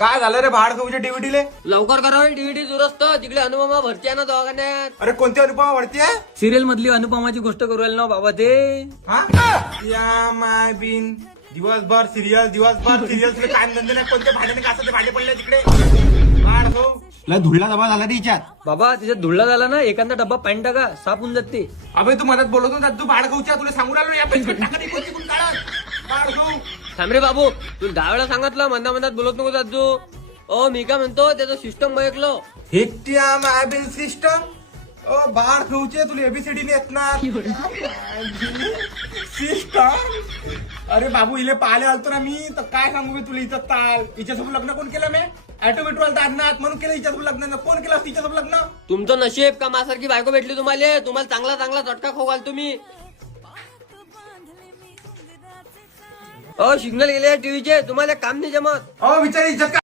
काय झालं रे भाड खाऊच्या डीव्हीडीले? लवकर करा डीव्हीडी दुरुस्त. तिकडे अनुपमा भरती आहे ना दवाखान्यात. अरे कोणती अनुपमा वरती आहे? सिरियल मधली अनुपमाची गोष्ट करू राहिला ना बाबा ते. हा या माय बिन दिवसभर सिरियल तुला काय धंदे नाही. कोणते भांडे घासाचे भांडे पडले तिकडे भाड खाऊ. तुला धुळला डबा झाला रे हिच्यात. बाबा त्याच्यात धुळला झाला ना एखादा डब्बा पाणी टाका साफ होऊन जाते. अबे तू मदत बोलतो ना तू भाड खाऊच्या तुला सांगू राहिलो या पैसे टाका नाही कोणती कोण काढा भाड खाऊ. थांब रे बाबू तू 10 वेळा सांगितलं मनात बोलत नको जाजू. ओ मी काय म्हणतो त्याचं सिस्टम बघितलं. हेट्या माय बिन सिस्टम. ओ भाड खाऊचे तुला एबीसीडी नाही येतणार सिस्टम. अरे बाबू इले पाहिले आलतो ना मी तर काय सांगू मी तुला हिचं ताल. हिच्यासोबत लग्न कोण केलं मी? ऑटोमेट्रो दादनाथ म्हणून केलं हिच्यासोबत लग्न. कोण केलं असतं हिच्यासोबत लग्न? तुमचं नशीब का माझ्यासारखी बायको भेटली तुम्हाला चांगला झटका खाऊ घाल तुम्ही. सिग्नल गेले टीव्हीचे तुम्हाला काम नाही जमत. विचार इज्जत